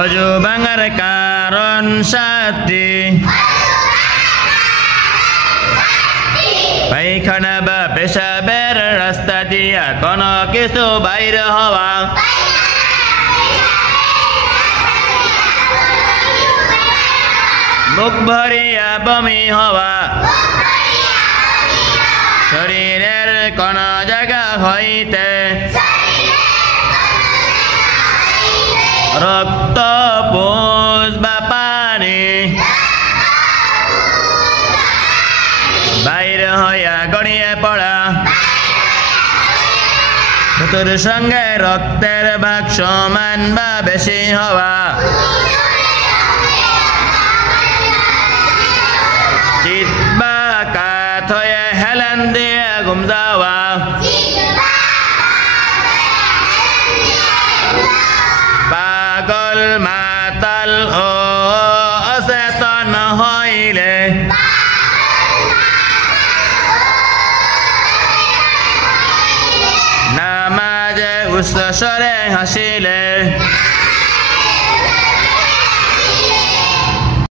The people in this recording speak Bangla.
অজু ভাঙার কারণ সাতটি, পায়খানা বা পেশাবের রাস্তা দিয়া কোনো কিছু বাইর হওয়া, মুখ ভরিয়া বমি হওয়া, শরীরের কোন জায়গা হইতে রক্ত পুষ বা পানি বাইরে হইয়া গড়িয়ে পড়া, মৃত্যুর সঙ্গে রক্তের ভাগ সমান বা বেশি হওয়া, চিত বা কাত হয়ে হেলান দিয়ে ঘুম যাওয়া, পাগল মাতাল ও অচেতন হইলে নামাজে উচ্চ স্বরে হাসিলে